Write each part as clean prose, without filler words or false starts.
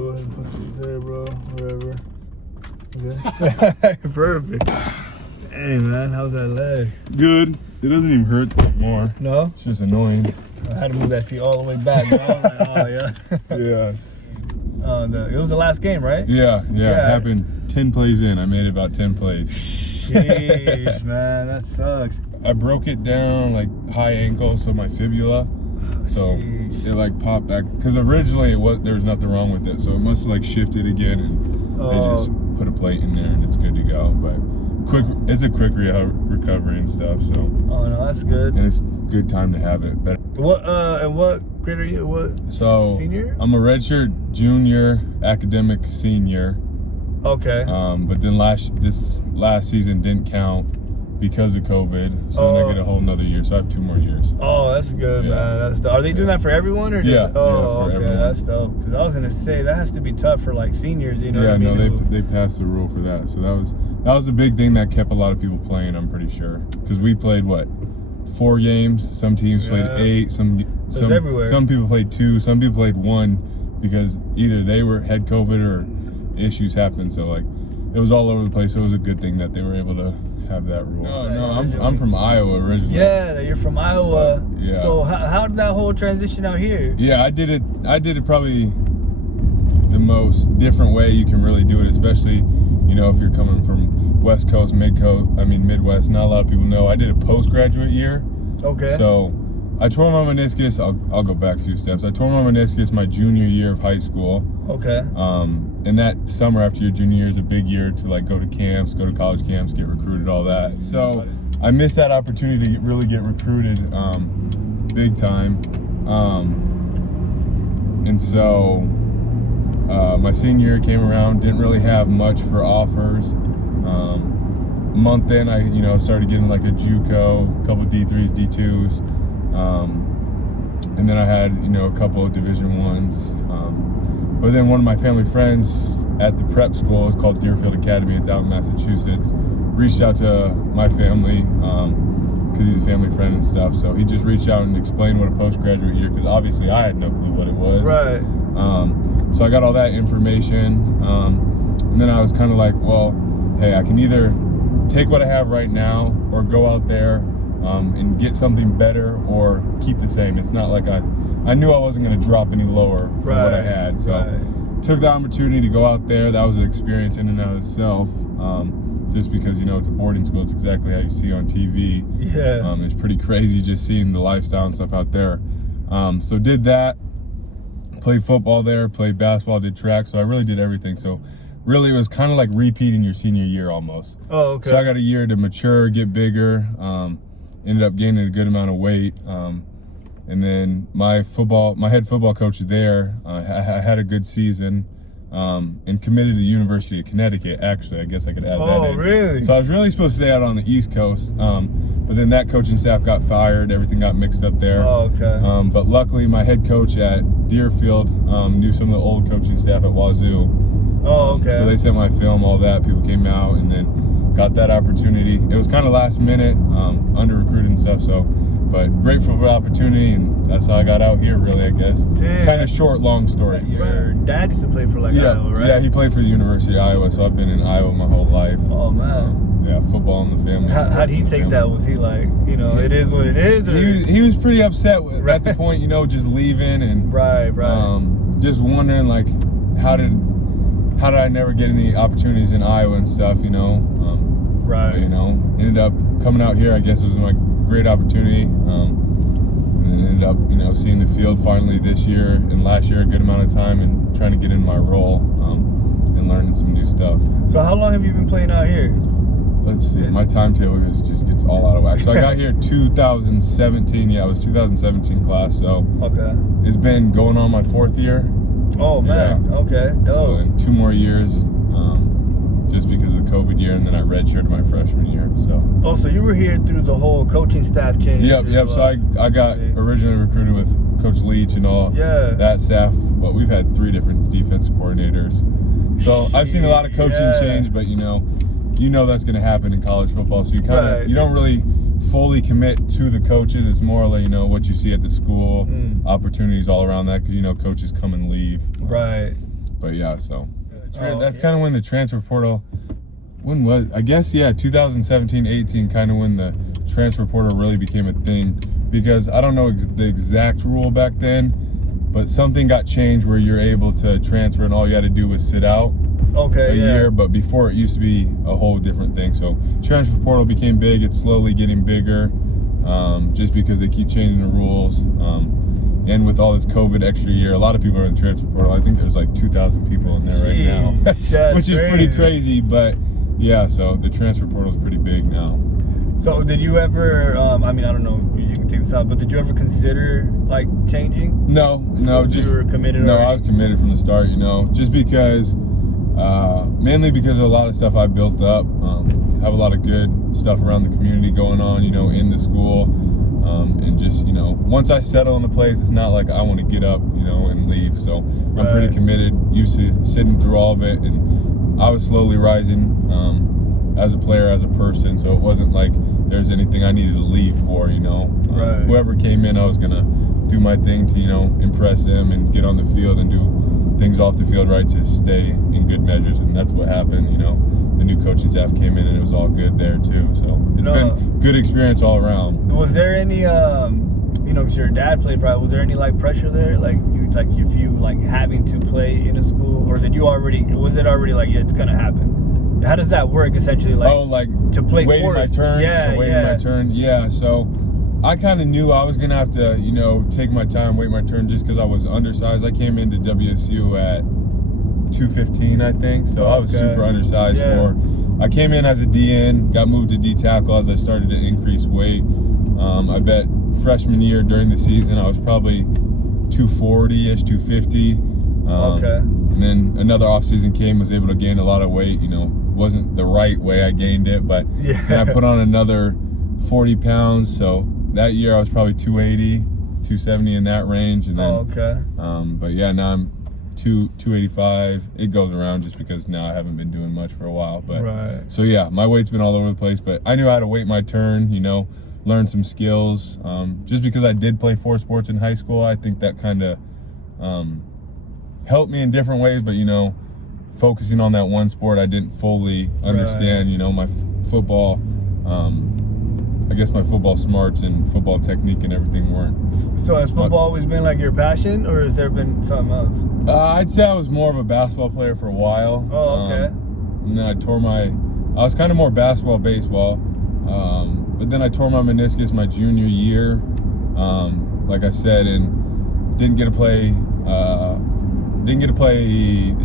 go ahead and put these there, bro. Wherever. Okay. Perfect. Hey, man, how's that leg? Good. It doesn't even hurt anymore. No? It's just annoying. I had to move that seat all the way back, bro. Like, oh, yeah. Yeah. It was the last game, right? Yeah. It happened 10 plays in. I made it about 10 plays. Jeez, man, that sucks. I broke it down like high ankle, so my fibula. So it like popped back. Because originally there was nothing wrong with it. So it must have like shifted again and they just put a plate in there and it's good to go. But it's a quick recovery and stuff. So. Oh no, that's good. And it's a good time to have it. But what grade are you? What? So senior? I'm a redshirt junior, academic senior. Okay. But then this last season didn't count because of COVID. So then I get a whole nother year. So I have 2 more years. Oh, that's good, man. That's dope. Are they doing that for everyone or? Yeah. Oh, for okay, everyone. that's dope. Because I was gonna say that has to be tough for like seniors, you know? Yeah, what I mean? no, they passed the rule for that. So that was a big thing that kept a lot of people playing. I'm pretty sure because we played 4 games. Some teams played 8. Some people played 2. Some people played 1 because either they had COVID or issues happened. So like it was all over the place. So it was a good thing that they were able to have that rule. No, I'm from Iowa originally. Yeah, you're from Iowa. So how did that whole transition out here? Yeah, I did it probably the most different way you can really do it, especially if you're coming from West Coast, Midwest. Not a lot of people know. I did a postgraduate year. Okay. So I tore my meniscus. I'll go back a few steps. I tore my meniscus my junior year of high school. Okay. And that summer after your junior year is a big year to like go to camps, go to college camps, get recruited, all that. So I missed that opportunity to really get recruited big time. And so my senior year came around, didn't really have much for offers. A month in, I started getting like a JUCO, a couple of D3s, D2s, and then I had a couple of Division 1s. But then one of my family friends at the prep school, it's called Deerfield Academy, it's out in Massachusetts, reached out to my family because he's a family friend and stuff. So he just reached out and explained what a postgraduate year, because obviously I had no clue what it was. Right. So I got all that information, and then I was kind of like, well, hey, I can either take what I have right now or go out there and get something better or keep the same. It's not like I knew I wasn't going to drop any lower from what I had. So took the opportunity to go out there. That was an experience in and out of itself. Just because, it's a boarding school. It's exactly how you see on TV. Yeah. It's pretty crazy just seeing the lifestyle and stuff out there. So did that. Played football there, played basketball, did track. So I really did everything. So really it was kind of like repeating your senior year almost. Oh, okay. So I got a year to mature, get bigger. Ended up gaining a good amount of weight. And then my head football coach there, I had a good season and committed to the University of Connecticut, actually. I guess I could add that in. Oh, really? So I was really supposed to stay out on the East Coast, but then that coaching staff got fired. Everything got mixed up there. Oh, okay. But luckily, my head coach at Deerfield knew some of the old coaching staff at Wazoo. Oh, okay. So they sent my film, all that. People came out and then got that opportunity. It was kind of last minute, under recruited and stuff, but grateful for the opportunity, and that's how I got out here, really, I guess. Damn. Kind of short, long story. Your dad used to play for Iowa, right? Yeah, he played for the University of Iowa, so I've been in Iowa my whole life. Oh, man. Yeah, football in the family. How did he take that? Was he like, it is what it is? Or? He was pretty upset at the point, just leaving and right. Just wondering like how did I never get any opportunities in Iowa and stuff, Right. But, ended up coming out here. I guess it was my great opportunity. And ended up, seeing the field finally this year and last year a good amount of time and trying to get in my role and learning some new stuff. So how long have you been playing out here? Let's see. My timetable just gets all out of whack. So I got here 2017. Yeah, it was 2017 class. So okay. It's been going on my 4th year. Oh man. Yeah. Okay. Dope. So in 2 more years, just because of the COVID year, and then I redshirted my freshman year. So. Oh, so you were here through the whole coaching staff change? Yep. So I got originally recruited with Coach Leach and all that staff. But we've had 3 different defensive coordinators. So I've seen a lot of coaching change, but you know that's going to happen in college football. So you you don't really fully commit to the coaches. It's more like what you see at the school, opportunities all around that, because coaches come and leave. Right. But yeah, so that's kind of when the transfer portal. When was, I guess, yeah, 2017-18, kind of when the transfer portal really became a thing, because I don't know the exact rule back then, but something got changed where you're able to transfer and all you had to do was sit out a year. But before, it used to be a whole different thing. So transfer portal became big. It's slowly getting bigger, just because they keep changing the rules. And with all this COVID extra year, a lot of people are in the transfer portal. I think there's like 2,000 people in there right now, which is pretty crazy. But yeah, so the transfer portal is pretty big now. So did you ever, I mean, I don't know, you can take this out, but did you ever consider like changing? No, just you were committed. No, I was committed from the start, you know, just because, mainly because of a lot of stuff I built up. Have a lot of good stuff around the community going on, you know, in the school, and just, you know, once I settle in the place, it's not like I want to get up, you know, and leave. So I'm pretty committed, used to sitting through all of it, and I was slowly rising as a player, as a person. So it wasn't like there's anything I needed to leave for, you know. Whoever came in, I was gonna do my thing to, you know, impress them and get on the field and do things off the field right to stay in good measures, and that's what happened. You know, the new coaching staff came in and it was all good there too. So it's been good experience all around. Was there any, you know, because your dad played, right? Was there any like pressure there, like if you like having to play in a school, or did you already? Was it already like, yeah, it's gonna happen? How does that work essentially? Like, to play waiting my turn. My turn. Yeah. So I kind of knew I was gonna have to, you know, take my time, wait my turn, just because I was undersized. I came into WSU at 215, I think. So I was super undersized I came in as a DN, got moved to D tackle as I started to increase weight. I bet freshman year during the season I was probably 240-ish, 250. And then another off season came, was able to gain a lot of weight. You know, wasn't the right way I gained it, but then I put on another 40 pounds. So that year I was probably 280, 270 in that range. And then, but yeah, now I'm 285. It goes around just because now I haven't been doing much for a while. But so yeah, my weight's been all over the place, but I knew how to wait my turn, you know, learn some skills. Just because I did play 4 sports in high school, I think that kind of helped me in different ways, but you know, focusing on that one sport I didn't fully understand. You know, my football, I guess my football smarts and football technique and everything weren't. So has football always been like your passion, or has there been something else? I'd say I was more of a basketball player for a while. And then I was kind of more basketball, baseball, but then I tore my meniscus my junior year, like I said, and didn't get to play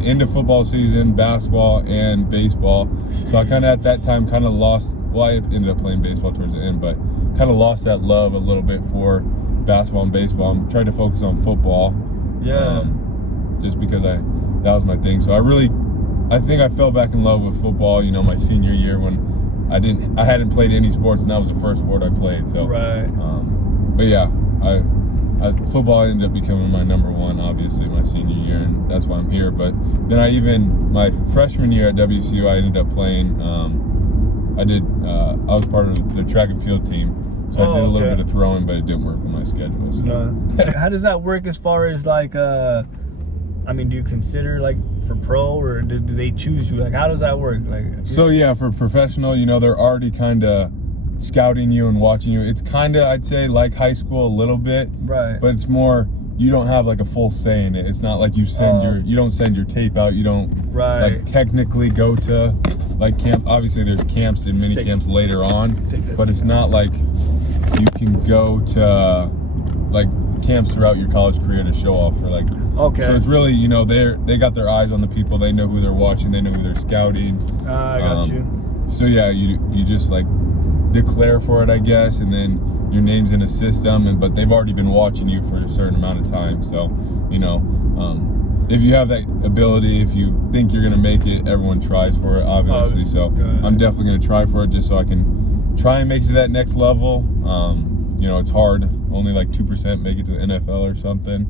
end of football season, basketball and baseball. So I kind of at that time kind of lost, well, I ended up playing baseball towards the end, but kind of lost that love a little bit for basketball and baseball. I'm trying to focus on football. Just because that was my thing. So I think I fell back in love with football, you know, my senior year when I hadn't played any sports, and that was the first sport I played. So but yeah, football ended up becoming my number one, obviously, my senior year, and that's why I'm here. But then my freshman year at WCU, I ended up playing, I was part of the track and field team, so I did a little bit of throwing, but it didn't work with my schedule. So. How does that work as far as like, I mean, do you consider like for pro, or do they choose you? Like, how does that work? Like, so yeah, for professional, you know, they're already kind of scouting you and watching you. It's kind of, I'd say, like high school a little bit, but it's more, you don't have like a full say in it. It's not like you you don't send your tape out. You don't like technically go to like camp. Obviously there's camps and mini camps later on, but it's not like you can go to like camps throughout your college career to show off for like. So it's really, you know, they got their eyes on the people. They know who they're watching. They know who they're scouting. I got you. So yeah, you just like declare for it, I guess, and then your name's in a system, but they've already been watching you for a certain amount of time. So, you know, if you have that ability, if you think you're gonna make it, everyone tries for it, obviously. So I'm definitely gonna try for it just so I can try and make it to that next level. You know, it's hard. Only like 2% make it to the NFL or something.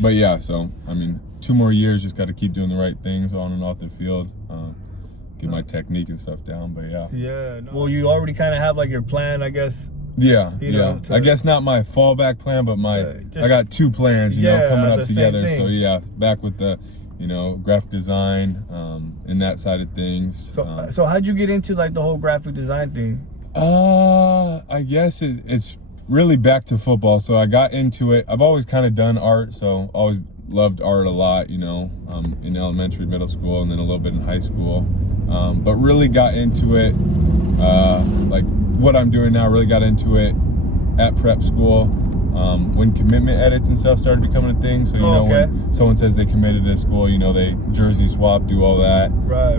But yeah, so I mean, 2 more years, just got to keep doing the right things on and off the field. Get my technique and stuff down, but yeah. Well, you already kind of have like your plan, I guess, Yeah, You yeah. know, I guess not my fallback plan, but I got two plans, coming up together. So yeah, back with the, graphic design, and that side of things. So how'd you get into like the whole graphic design thing? I guess it's really back to football. So I got into it. I've always kind of done art, so always loved art a lot, in elementary, middle school, and then a little bit in high school. But really got into it, like what I'm doing now, really got into it at prep school. When commitment edits and stuff started becoming a thing. So, when someone says they committed to school, they jersey swap, do all that. Right.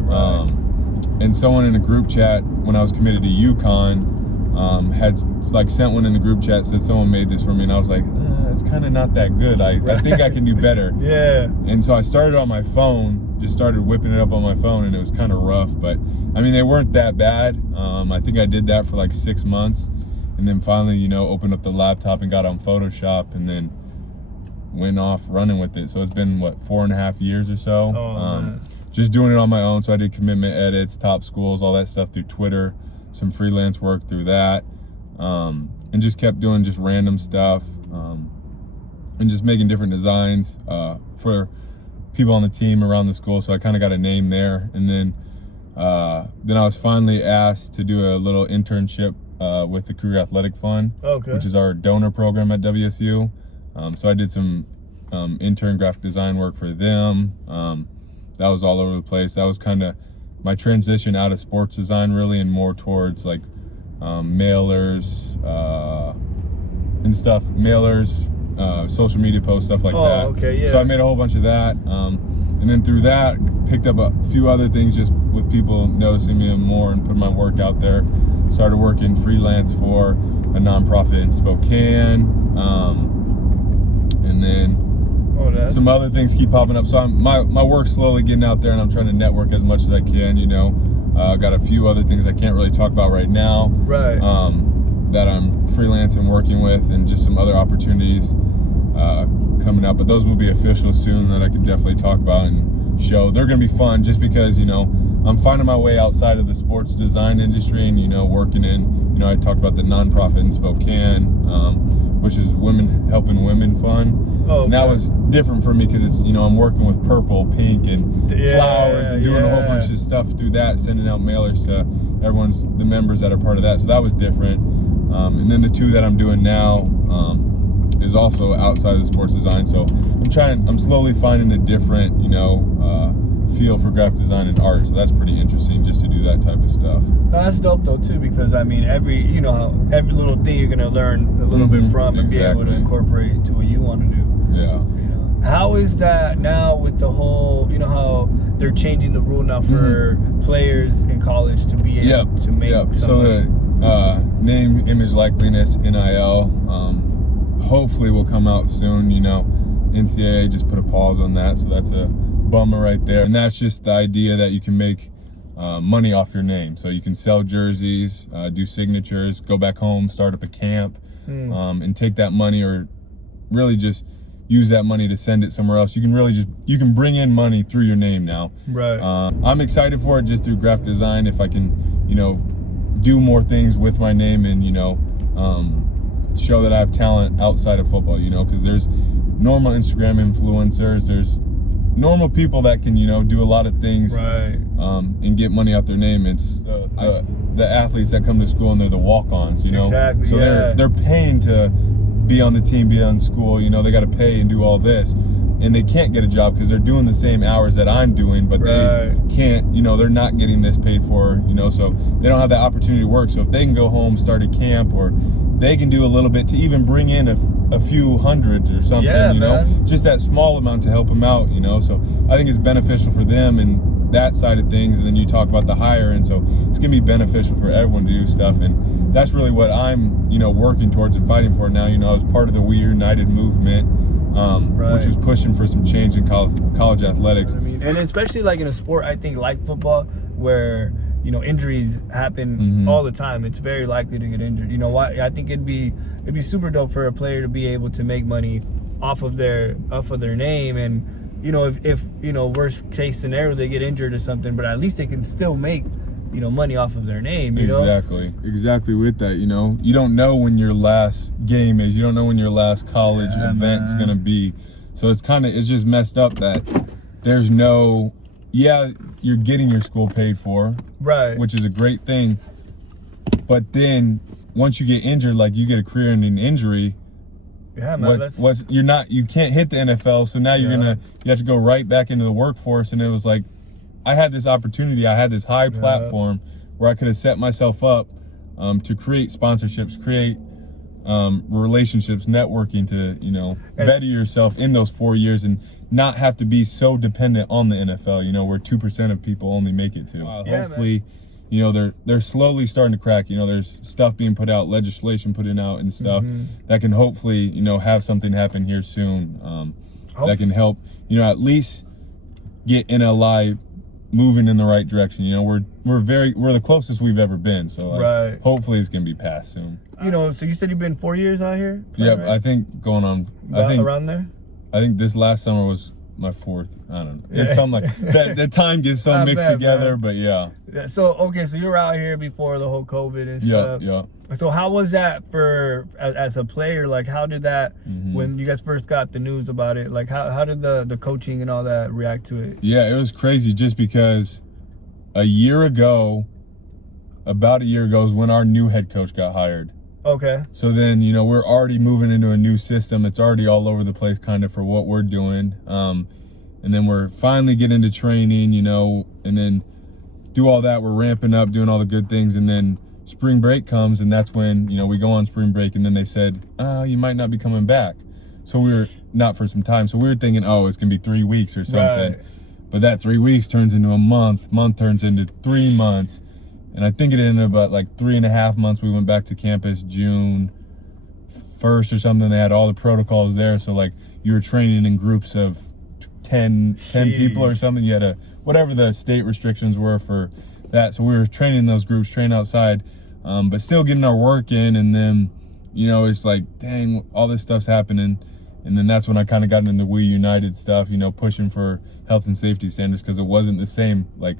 And someone in a group chat, when I was committed to UConn, had like sent one in the group chat, said someone made this for me, and I was like, it's kind of not that good. I think I can do better. Yeah. And so I started on my phone, just started whipping it up on my phone, and it was kind of rough, but I mean, they weren't that bad. I think I did that for like 6 months, and then finally, opened up the laptop and got on Photoshop, and then went off running with it. So it's been 4.5 years or so. Just doing it on my own. So I did commitment edits, top schools, all that stuff through Twitter, some freelance work through that, and just kept doing just random stuff, and just making different designs for people on the team around the school. So I kind of got a name there. And then I was finally asked to do a little internship with the Career Athletic Fund, which is our donor program at WSU. So I did some intern graphic design work for them. That was all over the place. That was kind of my transition out of sports design, really, and more towards like mailers and stuff, social media posts, stuff like that. Okay, yeah. So I made a whole bunch of that. And then through that, picked up a few other things just with people noticing me more and putting my work out there. Started working freelance for a nonprofit in Spokane. And then some other things keep popping up. So my work's slowly getting out there, and I'm trying to network as much as I can, got a few other things I can't really talk about right now. Right. That I'm freelancing, working with, and just some other opportunities coming up. But those will be official soon that I can definitely talk about and show. They're going to be fun just because, I'm finding my way outside of the sports design industry and, working in, I talked about the nonprofit in Spokane, which is Women Helping Women Fund. And that was different for me because it's, I'm working with purple, pink, and flowers and doing a whole bunch of stuff through that, sending out mailers to the members that are part of that. So that was different. And then the two that I'm doing now is also outside of the sports design. So I'm slowly finding a different, feel for graphic design and art. So that's pretty interesting just to do that type of stuff. No, that's dope though too, because I mean every little thing you're gonna learn a little bit from and be able to incorporate into what you want to do. Yeah. How is that now with the whole, how they're changing the rule now for players in college to be able to make So the name, image, likeliness, NIL, hopefully will come out soon. NCAA just put a pause on that, so that's a bummer right there. And that's just the idea that you can make money off your name. So you can sell jerseys, do signatures, go back home, start up a camp, and take that money, or really just use that money to send it somewhere else. You can bring in money through your name now. Right. I'm excited for it just through graphic design. If I can, do more things with my name and, show that I have talent outside of football, because there's normal Instagram influencers, there's normal people that can, do a lot of things, and get money out their name. It's the athletes that come to school and they're the walk-ons, Exactly. So they're paying to be on the team, be on school, they got to pay and do all this, and they can't get a job because they're doing the same hours that I'm doing, but they can't, they're not getting this paid for, so they don't have that opportunity to work. So if they can go home, start a camp, or they can do a little bit to even bring in a few hundred or something, just that small amount to help them out, so I think it's beneficial for them and that side of things. And then you talk about the higher end, so it's gonna be beneficial for everyone to do stuff, and that's really what I'm working towards and fighting for now. I was part of the We United movement, which was pushing for some change in college athletics. And especially like in a sport, I think like football, where injuries happen all the time. It's very likely to get injured. I think it'd be super dope for a player to be able to make money off of their name, and if worst case scenario they get injured or something, but at least they can still make money off of their name, Exactly with that, you don't know when your last game is, you don't know when your last college event's gonna be, so it's just messed up that there's no, you're getting your school paid for, right, which is a great thing, but then once you get injured, like you get a career in an injury, you can't hit the NFL, so now you have to go right back into the workforce. And it was like, I had this opportunity, I had this high platform where I could have set myself up to create sponsorships, create relationships, networking to, better yourself in those 4 years and not have to be so dependent on the NFL, where 2% of people only make it to. Hopefully, they're slowly starting to crack. There's stuff being put out, legislation put out and stuff that can hopefully, have something happen here soon that can help, at least get NLI moving in the right direction. We're the closest we've ever been. So hopefully it's gonna be passed soon. So you said you've been 4 years out here? Yeah, right? I think going on. Around there. I think this last summer was my fourth. I don't know. It's something like that. The time gets so mixed together, man. But yeah. So you were out here before the whole COVID and stuff. Yeah. So how was that as a player? Like, how did that when you guys first got the news about it? Like, how did the coaching and all that react to it? Yeah, it was crazy just because about a year ago is when our new head coach got hired. Okay. So then, we're already moving into a new system. It's already all over the place kind of for what we're doing. And then we're finally getting into training, and then do all that. We're ramping up, doing all the good things. And then spring break comes, and that's when, we go on spring break. And then they said, you might not be coming back. So we were not for some time. So we were thinking, it's going to be 3 weeks or something. Right. But that 3 weeks turns into a month turns into 3 months. And I think it ended up about like 3.5 months. We went back to campus June 1st or something. They had all the protocols there. So like you were training in groups of 10 people or something. You had whatever the state restrictions were for that. So we were training in those groups, training outside, but still getting our work in. And then, it's like, dang, all this stuff's happening. And then that's when I kind of got into the We United stuff, pushing for health and safety standards because it wasn't the same. Like,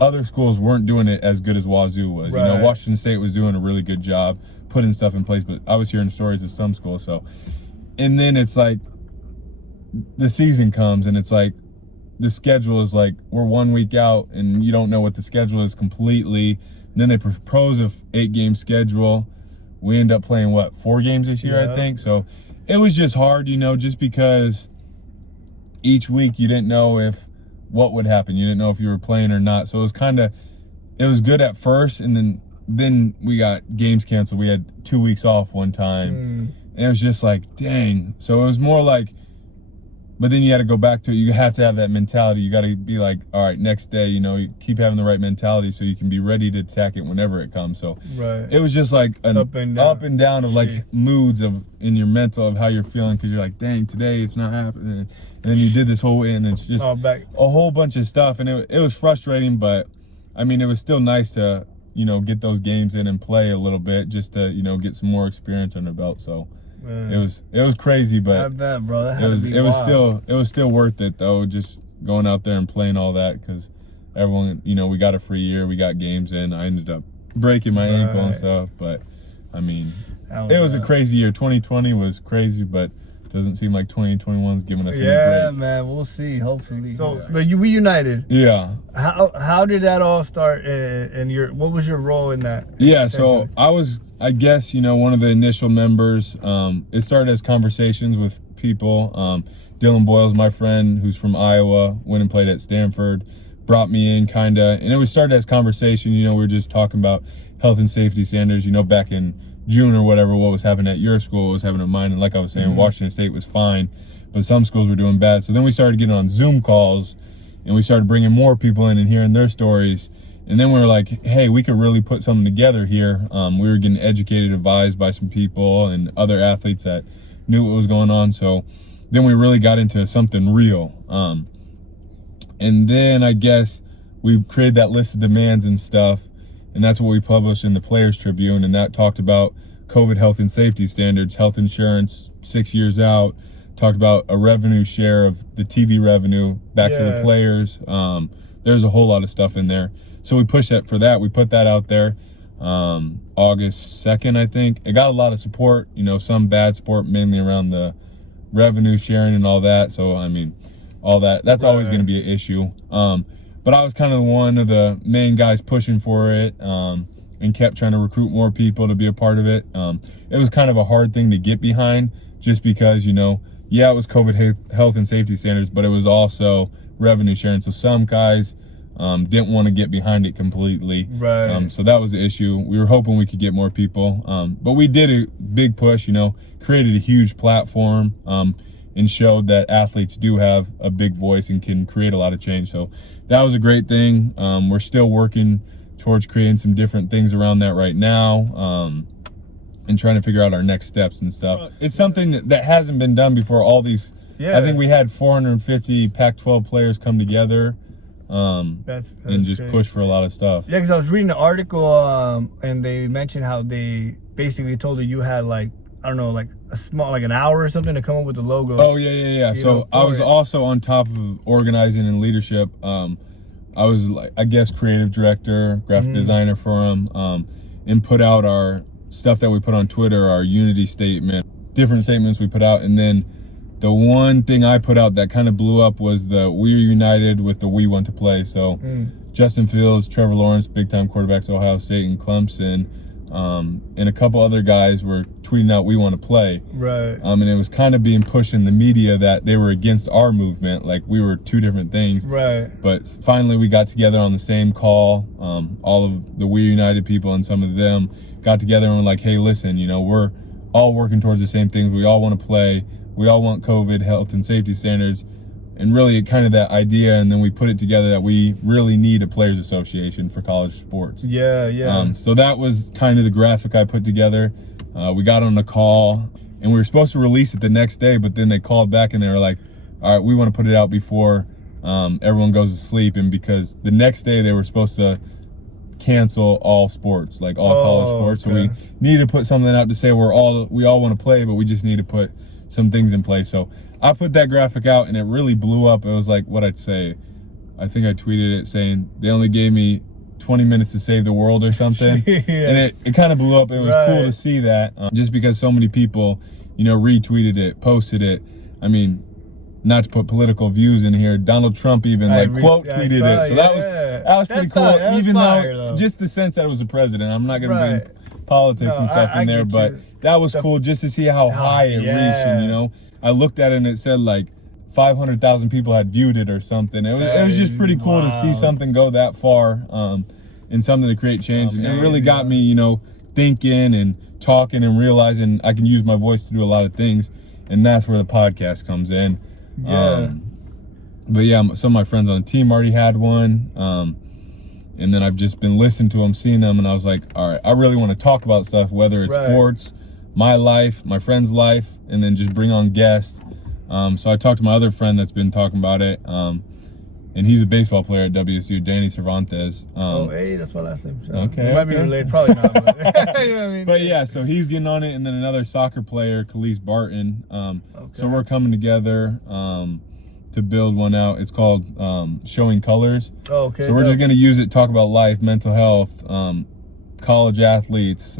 other schools weren't doing it as good as Wazoo was. Right. Washington State was doing a really good job putting stuff in place, but I was hearing stories of some schools. So, and then it's like the season comes and it's like the schedule is like we're 1 week out and you don't know what the schedule is completely. And then they propose a 8-game schedule. We end up playing 4 games this year, I think. So it was just hard, just because each week you didn't know what would happen. You didn't know if you were playing or not. So it was good at first, and then we got games canceled. We had 2 weeks off one time, and it was just like, dang. So it was more like, but then you had to go back to it. You have to have that mentality. You got to be like, all right, next day, you keep having the right mentality so you can be ready to attack it whenever it comes. So it was just like an up and down of like moods in your mental of how you're feeling, because you're like, dang, today it's not happening. And then you did this whole, and it's just a whole bunch of stuff. And it was frustrating, but I mean, it was still nice to, get those games in and play a little bit just to, get some more experience under belt. So man, it was crazy, but I bet, bro. it was still worth it though, just going out there and playing all that, because everyone, we got a free year, we got games in. I ended up breaking my ankle and stuff, but I mean, it was a crazy year. 2020 was crazy, but doesn't seem like 2021's giving us any break. Yeah, man, we'll see, hopefully. So, We United. Yeah. How did that all start, and what was your role in that? Yeah, so I was, I guess, one of the initial members. It started as conversations with people. Dylan Boyles, my friend, who's from Iowa, went and played at Stanford, brought me in and it was started as conversation. We were just talking about health and safety standards, back in June or whatever, what was happening at your school, what was happening at mine. And like I was saying, Washington State was fine, but some schools were doing bad. So then we started getting on Zoom calls, and we started bringing more people in and hearing their stories. And then we were like, hey, we could really put something together here. We were getting educated, advised by some people and other athletes that knew what was going on. So then we really got into something real. And then I guess we created that list of demands and stuff. And that's what we published in the Players Tribune. And that talked about COVID health and safety standards, health insurance 6 years out, talked about a revenue share of the TV revenue back to the players, there's a whole lot of stuff in there. So we pushed that for that. We put that out there August 2nd, I think. It got a lot of support, you know, some bad support, mainly around the revenue sharing and all that. So, I mean, all that's always going to be an issue. But I was kind of one of the main guys pushing for it, and kept trying to recruit more people to be a part of it. It was kind of a hard thing to get behind, just because, you know, yeah, it was COVID health and safety standards, but it was also revenue sharing. So some guys didn't want to get behind it completely. Right. So that was the issue. We were hoping we could get more people, but we did a big push, you know, created a huge platform, and showed that athletes do have a big voice and can create a lot of change. So that was a great thing. We're still working towards creating some different things around that right now, and trying to figure out our next steps and stuff. It's something that hasn't been done before. All these, I think we had 450 Pac-12 players come together, that's and just great. push for a lot of stuff. Yeah, because I was reading an article, and they mentioned how they basically told you had like, I don't know, like a small, like an hour or something to come up with the logo. Oh yeah. So I was also on top of organizing and leadership. I was, like, I guess, creative director, graphic designer for them, and put out our stuff that we put on Twitter, our unity statement, different statements we put out. And then the one thing I put out that kind of blew up was the "We are united" with the "We want to play." So Justin Fields, Trevor Lawrence, big time quarterbacks, Ohio State and Clemson, and a couple other guys were tweeting out "We want to play." Right. And it was kind of being pushed in the media that they were against our movement, like we were two different things. Right. But finally we got together on the same call. All of the We United people and some of them got together and were like, hey, listen, you know, we're all working towards the same things. We all want to play. We all want COVID health and safety standards. And really kind of that idea, and then we put it together that we really need a players association for college sports. Yeah. So that was kind of the graphic I put together. We got on a call, and we were supposed to release it the next day, but then they called back and they were like, all right, we want to put it out before everyone goes to sleep. And because the next day they were supposed to cancel all sports, like all college sports. Okay. So we needed to put something out to say we all want to play, but we just need to put some things in place. So I put that graphic out, and it really blew up. It was like, what I'd say, I think I tweeted it saying they only gave me 20 minutes to save the world or something. And it kind of blew up. It was cool to see that, just because so many people, you know, retweeted it, posted it. I mean, not to put political views in here, Donald Trump even quote tweeted it. So that was pretty cool. Even though just the sense that it was a president. I'm not gonna bring politics and stuff in there, but that was cool just to see how high it reached. And, you know, I looked at it and it said like 500,000 people had viewed it or something. It was just pretty cool to see something go that far, and something to create change. And it really got me, you know, thinking and talking and realizing I can use my voice to do a lot of things. And that's where the podcast comes in. But yeah, some of my friends on the team already had one. And then I've just been listening to them, seeing them, and I was like, all right, I really want to talk about stuff, whether it's sports, my life, my friend's life, and then just bring on guests. So I talked to my other friend that's been talking about it, and he's a baseball player at WSU, Danny Cervantes. Hey, that's my last name. So Okay. We might be related, probably not. But, you know what I mean? But yeah, so he's getting on it, and then another soccer player, Khalees Barton. So we're coming together to build one out. It's called Showing Colors. Okay. So we're just going to use it, talk about life, mental health, college athletes,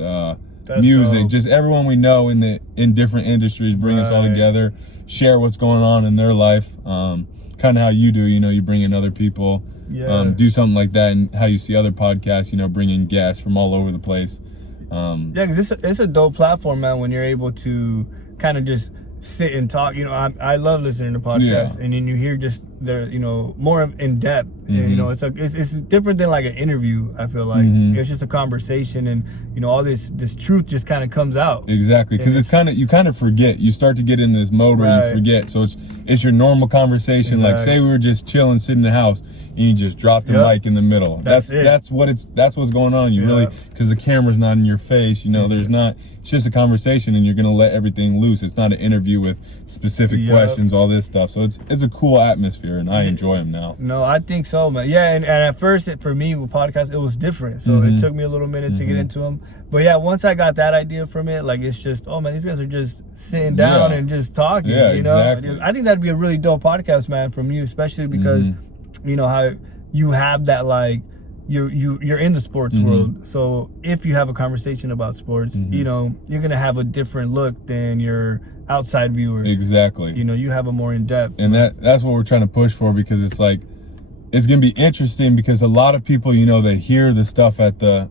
music, just everyone we know in different industries, bring us all together, share what's going on in their life, kind of how you do, you know, you bring in other people, do something like that, and how you see other podcasts, you know, bring in guests from all over the place. Because it's a dope platform, man, when you're able to kind of just sit and talk. You know, I love listening to podcasts, and then you hear just their, you know, more in depth. And, you know, it's different than like an interview. I feel like it's just a conversation, and you know, all this truth just kind of comes out. Exactly, because you kind of forget. You start to get in this mode where you forget. So it's your normal conversation. Like, say we were just chilling, sitting in the house, and you just drop the mic in the middle. That's what's going on. You really, because the camera's not in your face. You know, there's not. It's just a conversation, and you're gonna let everything loose. It's not an interview with specific questions, all this stuff. So it's a cool atmosphere, and I enjoy them now. No, I think so, man. Yeah, and at first, for me with podcasts, it was different. So it took me a little minute to get into them. But yeah, once I got that idea from it, like, it's just, oh man, these guys are just sitting down and just talking. You know, exactly. I think that'd be a really dope podcast, man, from you, especially because you know how you have that like you're in the sports world. So if you have a conversation about sports, you know, you're gonna have a different look than your outside viewer. Exactly. You know, you have a more in depth. And that's what we're trying to push for, because it's like, it's gonna be interesting, because a lot of people, you know, they hear the stuff at the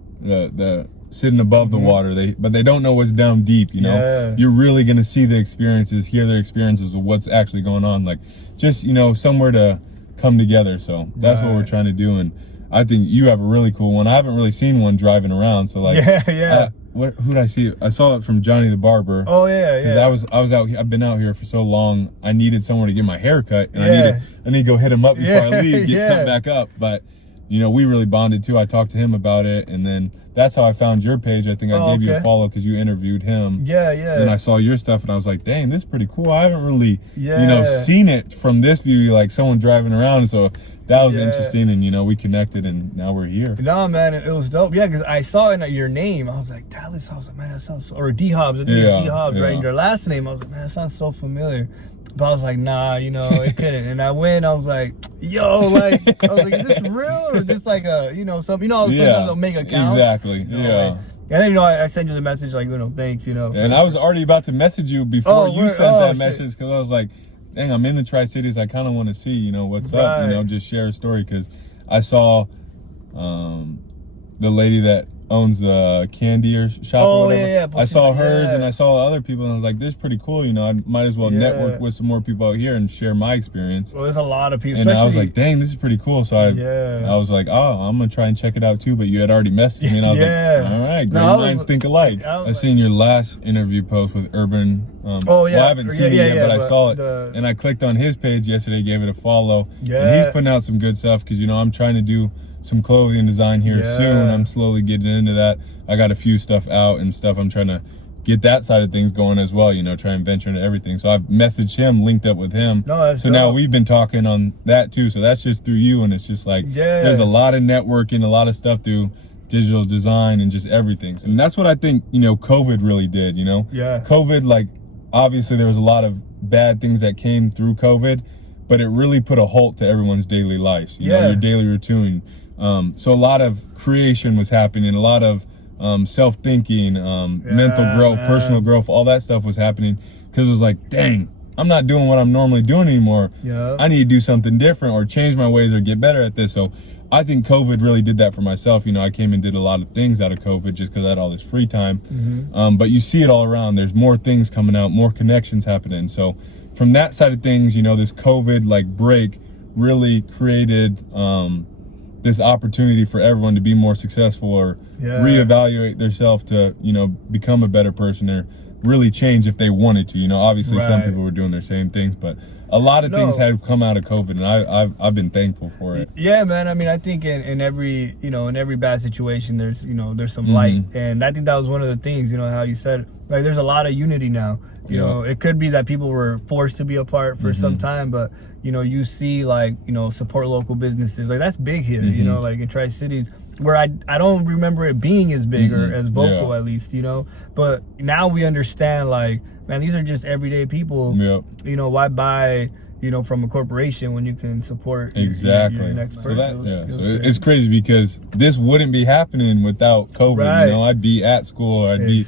sitting above the water, but they don't know what's down deep, you know. Yeah. You're really gonna see the experiences, hear their experiences of what's actually going on, like just, you know, somewhere to come together. So that's what we're trying to do. And I think you have a really cool one. I haven't really seen one driving around, so like, who did I see? I saw it from Johnny the Barber. Oh yeah. Because I was out. I've been out here for so long. I needed somewhere to get my hair cut, and I need to go hit him up before I leave, come back up. But you know, we really bonded too. I talked to him about it, and then that's how I found your page. I think I gave you a follow because you interviewed him. Yeah. And I saw your stuff, and I was like, dang, this is pretty cool. I haven't really, you know, seen it from this view, like someone driving around. So that was interesting, and you know, we connected, and now we're here. No, man, it was dope. Yeah, because I saw in your name, I was like, Dallas. I was like, man, that sounds so, or D Hobbs. I think it's D Hobbs, right? And your last name, I was like, man, that sounds so familiar. But I was like, nah, you know, it couldn't. And I went, I was like, yo, like, I was like, is this real, or this like a, you know, some, you know, sometimes they'll make accounts. Exactly. You know, like, and then, you know, I sent you the message, like, you know, thanks, you know. And I was already about to message you before you sent that message, because I was like, dang, I'm in the Tri-Cities. I kind of want to see, you know, what's up, you know, just share a story, because I saw the lady that owns the candy or shop or whatever. I saw hers and I saw other people, and I was like, this is pretty cool, you know, I might as well network with some more people out here and share my experience. Well, there's a lot of people. And I was like, dang, this is pretty cool. So I was like, oh, I'm going to try and check it out too, but you had already messaged me, and I was like, all right, great minds think alike. I seen your last interview post with Urban. Well, I haven't seen it yet, but I saw it, and I clicked on his page yesterday, gave it a follow, and he's putting out some good stuff, because, you know, I'm trying to do some clothing design here soon. I'm slowly getting into that. I got a few stuff out and stuff. I'm trying to get that side of things going as well, you know, try and venture into everything. So I've messaged him, linked up with him. So now we've been talking on that too. So that's just through you, and it's just like, there's a lot of networking, a lot of stuff through digital design and just everything. So, and that's what I think, you know, COVID really did, you know. COVID, like, obviously there was a lot of bad things that came through COVID, but it really put a halt to everyone's daily lives, you know, your daily routine. So a lot of creation was happening, a lot of self-thinking, mental growth, personal growth, all that stuff was happening, because it was like, dang, I'm not doing what I'm normally doing anymore. I need to do something different, or change my ways, or get better at this. So I think COVID really did that for myself. You know, I came and did a lot of things out of COVID just because I had all this free time. But you see it all around. There's more things coming out, more connections happening. So from that side of things, you know, this COVID like break really created this opportunity for everyone to be more successful, or reevaluate themselves to, you know, become a better person, or really change if they wanted to. You know, obviously some people were doing their same things, but a lot of things have come out of COVID, and I've been thankful for it. Yeah, man. I mean, I think in every, you know, in every bad situation, there's, you know, there's some light, and I think that was one of the things, you know, how you said, like, there's a lot of unity now. You know, it could be that people were forced to be apart for some time, but, you know, you see, like, you know, support local businesses. Like, that's big here, you know, like in Tri-Cities, where I don't remember it being as big or as vocal, at least, you know. But now we understand, like, man, these are just everyday people. You know, why buy, you know, from a corporation when you can support your next person? So it's crazy, because this wouldn't be happening without COVID. You know, I'd be at school, or I'd be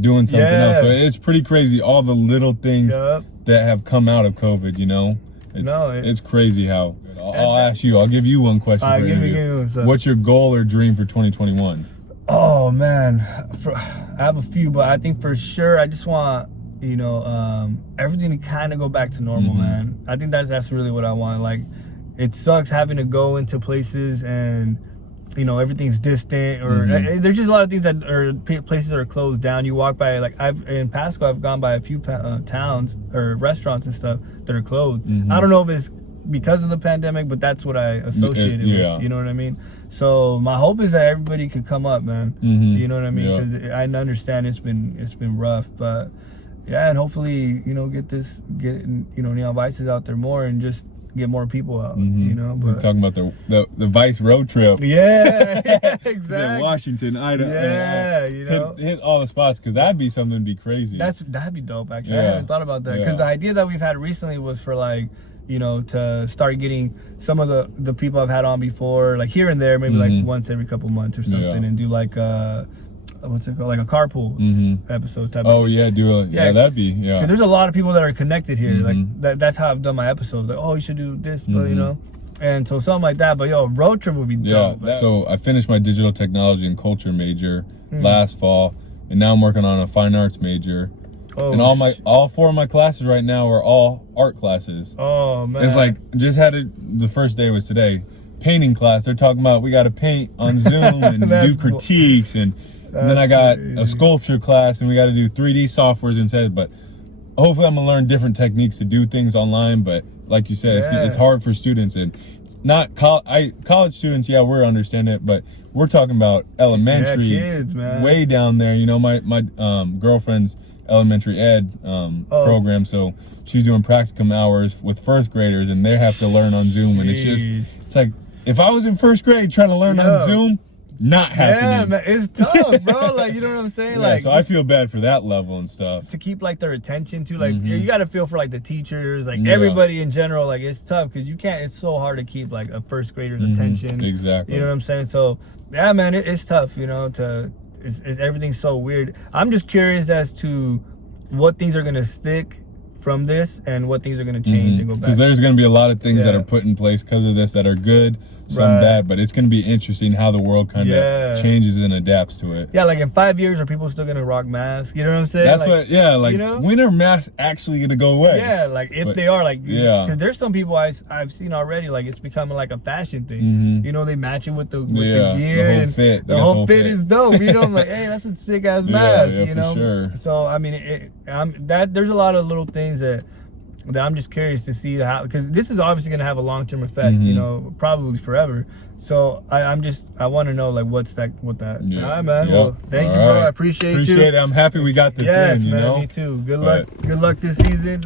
doing something else. So it's pretty crazy, all the little things that have come out of COVID, you know. It's crazy how. I'll ask you, I'll give you one question for you. What's your goal or dream for 2021? Oh man, I have a few, but I think for sure I just want, you know, everything to kind of go back to normal, man. I think that's really what I want. Like, it sucks having to go into places and, you know, everything's distant, or there's just a lot of things that are places that are closed down. You walk by, like, in Pasco, I've gone by a few towns or restaurants and stuff that are closed. I don't know if it's because of the pandemic, but that's what I associated with. You know what I mean? So my hope is that everybody could come up, man. You know what I mean? Because I understand it's been rough, but yeah, and hopefully, you know, get you know, Neon Vices out there more, and just get more people out, you know. But we're talking about the Vice road trip. Exactly. Washington, Idaho. You know, hit all the spots, because that'd be something to be crazy. That'd be dope, actually. I haven't thought about that, because the idea that we've had recently was for, like, you know, to start getting some of the people I've had on before, like here and there, maybe like once every couple months or something, and do like what's it called, like a carpool episode type. Oh yeah, that'd be Because there's a lot of people that are connected here. Like that's how I've done my episodes. Like, oh, you should do this, but you know. And so something like that, but yo, road trip would be dope. So I finished my digital technology and culture major last fall, and now I'm working on a fine arts major. Oh, and all 4 of my classes right now are all art classes. Oh man, it's like just had it. The first day was today, painting class. They're talking about we got to paint on Zoom and do critiques, and then I got a sculpture class, and we got to do 3D softwares instead. But hopefully, I'm gonna learn different techniques to do things online. But like you said, it's hard for students, and it's not college students. Yeah, we're understanding it, but we're talking about elementary kids, man. Way down there. You know, my girlfriend's elementary ed program, so she's doing practicum hours with first graders, and they have to learn on Zoom. And it's like if I was in first grade trying to learn on Zoom, not happening. Yeah, man, it's tough, bro. Like, you know what I'm saying? Yeah, like, so I feel bad for that level and stuff. To keep like their attention to, like, you got to feel for like the teachers, like everybody in general. Like, it's tough because you can't. It's so hard to keep like a first grader's attention. Exactly. You know what I'm saying? So yeah, man, it's tough. You know, everything's so weird. I'm just curious as to what things are gonna stick from this and what things are gonna change and go back. Because there's gonna be a lot of things that are put in place because of this that are good, some bad, but it's gonna be interesting how the world kind of changes and adapts to it. Yeah, like in 5 years, are people still gonna rock masks? You know what I'm saying? That's like, you know? When are masks actually gonna go away? Yeah, like if they are, like, because there's some people I've seen already, like it's becoming like a fashion thing. You know, they match it with the gear, the whole fit. The whole fit is dope. You know, I'm like, hey, that's a sick ass mask. Yeah, you know, for sure. So I mean, there's a lot of little things that I'm just curious to see how, because this is obviously going to have a long-term effect, you know, probably forever. So I want to know like what that. Yeah. All right, man. Well, thank you, bro. I appreciate you. It. I'm happy we got this in. Yes, you man. know? Me too. Good luck. Good luck this season.